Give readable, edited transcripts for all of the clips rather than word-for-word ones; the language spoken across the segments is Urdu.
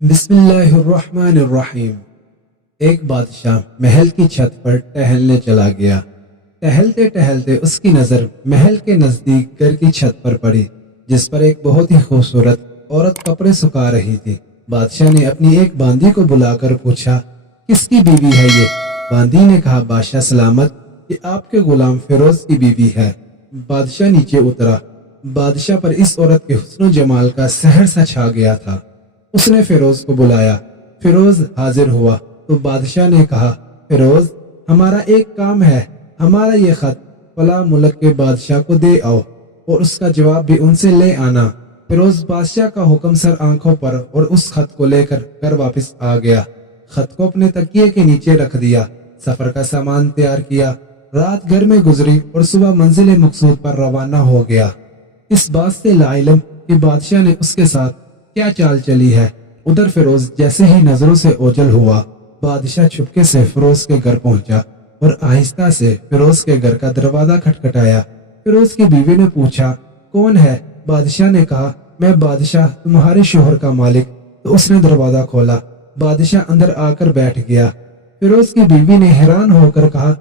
بسم اللہ الرحمن الرحیم۔ ایک بادشاہ محل کی چھت پر ٹہلنے چلا گیا۔ ٹہلتے ٹہلتے اس کی نظر محل کے نزدیک گھر کی چھت پر پڑی، جس پر ایک بہت ہی خوبصورت عورت کپڑے سکھا رہی تھی۔ بادشاہ نے اپنی ایک باندی کو بلا کر پوچھا، کس کی بیوی ہے یہ؟ باندی نے کہا، بادشاہ سلامت، یہ آپ کے غلام فیروز کی بیوی ہے۔ بادشاہ نیچے اترا۔ بادشاہ پر اس عورت کے حسن و جمال کا سحر سا چھا گیا تھا۔ اس نے فیروز کو بلایا۔ فیروز حاضر ہوا تو بادشاہ نے کہا، فیروز، ہمارا ایک کام ہے، ہمارا یہ خط فلاں ملک کے بادشاہ کو دے آؤ اور اس کا جواب بھی ان سے لے آنا۔ فیروز بادشاہ کا حکم سر آنکھوں پر اور اس خط کو لے کر گھر واپس آ گیا۔ خط کو اپنے تکیے کے نیچے رکھ دیا، سفر کا سامان تیار کیا، رات گھر میں گزری اور صبح منزل مقصود پر روانہ ہو گیا، اس بات سے لا علم کہ بادشاہ نے اس کے ساتھ کیا چال چلی ہے۔ ادھر فیروز جیسے ہی نظروں سے اوجھل ہوا، بادشاہ چھپکے سے فیروز کے گھر پہنچا اور آہستہ سے فیروز کے گھر کا دروازہ کھٹکھٹایا۔ فیروز کی بیوی نے پوچھا، کون ہے؟ بادشاہ نے کہا، میں بادشاہ، تمہارے شوہر کا مالک۔ تو اس نے دروازہ کھولا، بادشاہ اندر آ کر بیٹھ گیا۔ فیروز کی بیوی نے حیران ہو کر کہا،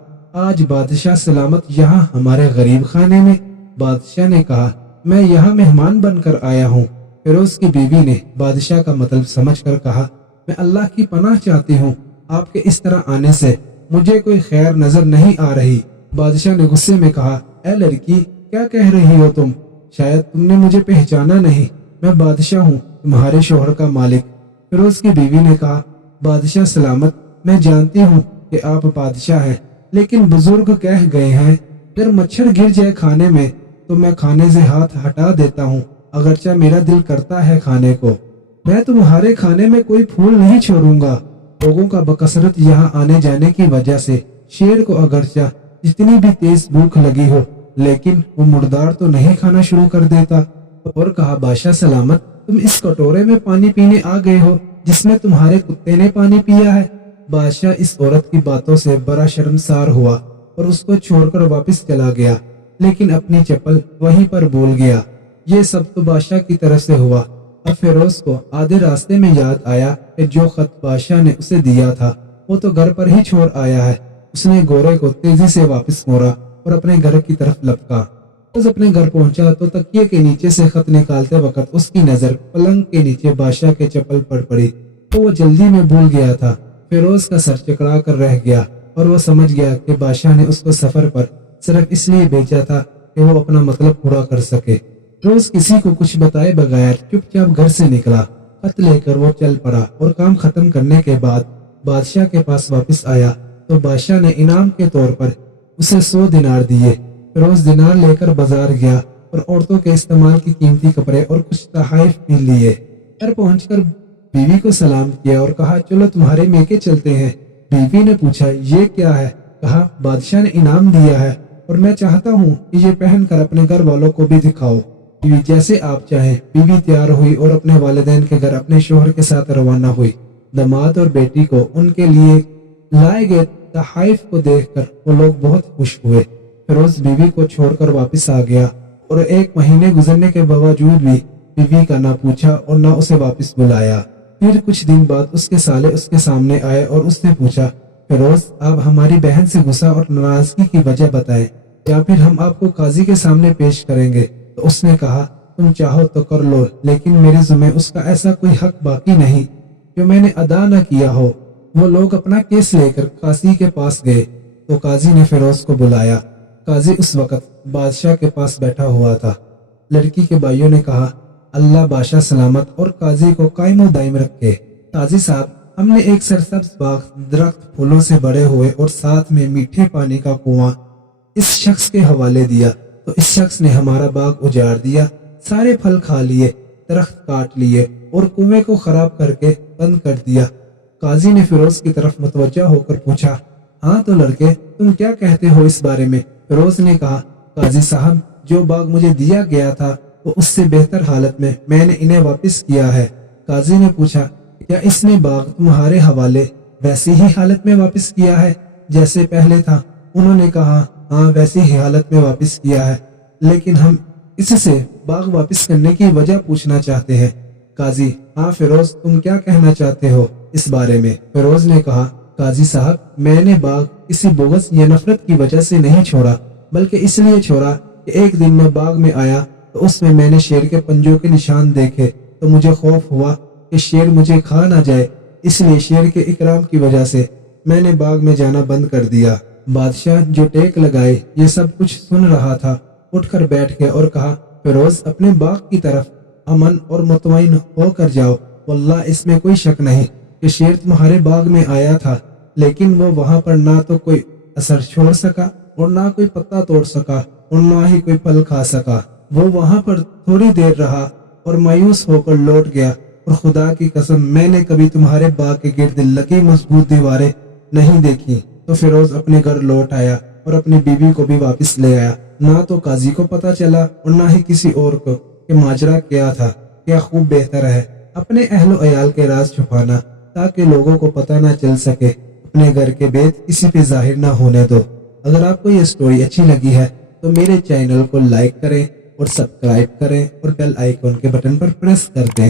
آج بادشاہ سلامت یہاں ہمارے غریب خانے میں؟ بادشاہ نے کہا، میں یہاں مہمان بن کر آیا ہوں۔ فیروز کی بیوی نے بادشاہ کا مطلب سمجھ کر کہا، میں اللہ کی پناہ چاہتی ہوں، آپ کے اس طرح آنے سے مجھے کوئی خیر نظر نہیں آ رہی۔ بادشاہ نے غصے میں کہا، اے لڑکی، کیا کہہ رہی ہو تم؟ شاید تم نے مجھے پہچانا نہیں، میں بادشاہ ہوں، تمہارے شوہر کا مالک۔ فیروز کی بیوی نے کہا، بادشاہ سلامت، میں جانتی ہوں کہ آپ بادشاہ ہیں، لیکن بزرگ کہہ گئے ہیں، اگر مچھر گر جائے کھانے میں تو میں کھانے سے ہاتھ ہٹا دیتا ہوں، اگرچہ میرا دل کرتا ہے کھانے کو۔ میں تمہارے کھانے میں کوئی پھول نہیں چھوڑوں گا۔ لوگوں کا بکثرت یہاں آنے جانے کی وجہ سے شیر کو اگرچہ جتنی بھی تیز بھوک لگی ہو، لیکن وہ مردار تو نہیں کھانا شروع کر دیتا۔ اور کہا، بادشاہ سلامت، تم اس کٹورے میں پانی پینے آ گئے ہو جس میں تمہارے کتے نے پانی پیا ہے۔ بادشاہ اس عورت کی باتوں سے بڑا شرمسار ہوا اور اس کو چھوڑ کر واپس چلا گیا، لیکن اپنی چپل وہیں پر بھول گیا۔ یہ سب تو بادشاہ کی طرف سے ہوا۔ اب فیروز کو آدھے راستے میں یاد آیا کہ جو خط بادشاہ نے اسے دیا تھا وہ تو گھر پر ہی چھوڑ آیا ہے۔ اس نے گورے کو تیزی سے واپس موڑا اور اپنے گھر کی طرف لپکا۔ فیروز اپنے گھر پہنچا تو تکیے کے نیچے سے خط نکالتے وقت اس کی نظر پلنگ کے نیچے بادشاہ کے چپل پر پڑی تو وہ جلدی میں بھول گیا تھا۔ فیروز کا سر چکرا کر رہ گیا اور وہ سمجھ گیا کہ بادشاہ نے اس کو سفر پر صرف اس لیے بھیجا تھا کہ وہ اپنا مطلب پورا کر سکے۔ روز کسی کو کچھ بتائے بغیر چپ چاپ گھر سے نکلا، خط لے کر وہ چل پڑا اور کام ختم کرنے کے بعد بادشاہ کے پاس واپس آیا تو بادشاہ نے انعام کے طور پر اسے 100 دینار دیے۔ روز دینار لے کر بازار گیا اور عورتوں کے استعمال کی قیمتی کپڑے اور کچھ تحائف بھی لیے۔ گھر پہنچ کر بیوی کو سلام کیا اور کہا، چلو تمہارے میکے چلتے ہیں۔ بیوی نے پوچھا، یہ کیا ہے؟ کہا، بادشاہ نے انعام دیا ہے اور میں چاہتا ہوں کہ یہ پہن کر اپنے گھر والوں کو بھی دکھاؤ۔ بیوی، جیسے آپ چاہیں۔ بیوی تیار ہوئی اور اپنے والدین کے گھر اپنے شوہر کے ساتھ روانہ ہوئی۔ داماد اور بیٹی کو ان کے لیے لائے گئے تحائف کو دیکھ کر وہ لوگ بہت خوش ہوئے۔ فیروز بیوی کو چھوڑ کر واپس آ گیا اور 1 مہینے گزرنے کے باوجود بھی بیوی کا نہ پوچھا اور نہ اسے واپس بلایا۔ پھر کچھ دن بعد اس کے سالے اس کے سامنے آئے اور اس نے پوچھا، فیروز، آپ ہماری بہن سے غصہ اور ناراضگی کی وجہ بتائیں یا پھر ہم آپ کو قاضی کے سامنے پیش کریں گے۔ تو اس نے کہا، تم چاہو تو کر لو، لیکن میرے ذمہ اس کا ایسا کوئی حق باقی نہیں جو میں نے ادا نہ کیا ہو۔ وہ لوگ اپنا کیس لے کر قاضی کے پاس گئے تو قاضی نے فیروز کو بلایا۔ قاضی اس وقت بادشاہ کے پاس بیٹھا ہوا تھا۔ لڑکی کے بھائیوں نے کہا، اللہ بادشاہ سلامت اور قاضی کو قائم و دائم رکھے۔ قاضی صاحب، ہم نے ایک سرسبز باغ، درخت پھولوں سے بڑے ہوئے اور ساتھ میں میٹھے پانی کا کنواں اس شخص کے حوالے دیا تو اس شخص نے ہمارا باغ اجاڑ دیا، سارے پھل کھا لیے، درخت کاٹ لیے اور کنویں کو خراب کر کے بند کر دیا۔ قاضی نے فیروز کی طرف متوجہ ہو کر پوچھا، ہاں تو لڑکے، تم کیا کہتے ہو اس بارے میں؟ فیروز نے کہا، قاضی صاحب، جو باغ مجھے دیا گیا تھا وہ اس سے بہتر حالت میں میں نے انہیں واپس کیا ہے۔ قاضی نے پوچھا، کیا اس نے باغ تمہارے حوالے ویسی ہی حالت میں واپس کیا ہے جیسے پہلے تھا؟ انہوں نے کہا، ہاں ویسی ہی حالت میں واپس کیا ہے، لیکن ہم اس سے باغ واپس کرنے کی وجہ پوچھنا چاہتے ہیں۔ قاضی: ہاں فیروز، تم کیا کہنا چاہتے ہو اس بارے میں؟ فیروز نے کہا: قاضی صاحب، میں نے باغ کسی بغض یا نفرت کی وجہ سے نہیں چھوڑا، بلکہ اس لیے چھوڑا کہ ایک دن میں باغ میں آیا تو اس میں نے شیر کے پنجوں کے نشان دیکھے تو مجھے خوف ہوا کہ شیر مجھے کھا نہ جائے، اس لیے شیر کے اکرام کی وجہ سے میں نے باغ میں جانا بند کر دیا۔ بادشاہ جو ٹیک لگائے یہ سب کچھ سن رہا تھا، اٹھ کر بیٹھ گیا اور کہا: فیروز، اپنے باغ کی طرف امن اور مطمئن ہو کر جاؤ، واللہ اس میں کوئی شک نہیں کہ شیر تمہارے باغ میں آیا تھا، لیکن وہ وہاں پر نہ تو کوئی اثر چھوڑ سکا اور نہ کوئی پتا توڑ سکا اور نہ ہی کوئی پھل کھا سکا۔ وہ وہاں پر تھوڑی دیر رہا اور مایوس ہو کر لوٹ گیا، اور خدا کی قسم میں نے کبھی تمہارے باغ کے گرد لگی مضبوط دیواریں نہیں دیکھی۔ تو فیروز اپنے گھر لوٹ آیا اور اپنی بیوی کو بھی واپس لے آیا۔ نہ تو قاضی کو پتا چلا اور نہ ہی کسی اور کو کہ ماجرا کیا تھا۔ کیا خوب بہتر ہے اپنے اہل و عیال کے راز چھپانا تاکہ لوگوں کو پتہ نہ چل سکے، اپنے گھر کے بید کسی پہ ظاہر نہ ہونے دو۔ اگر آپ کو یہ سٹوری اچھی لگی ہے تو میرے چینل کو لائک کریں اور سبسکرائب کریں اور بیل آئیکن کے بٹن پر پریس کر دیں۔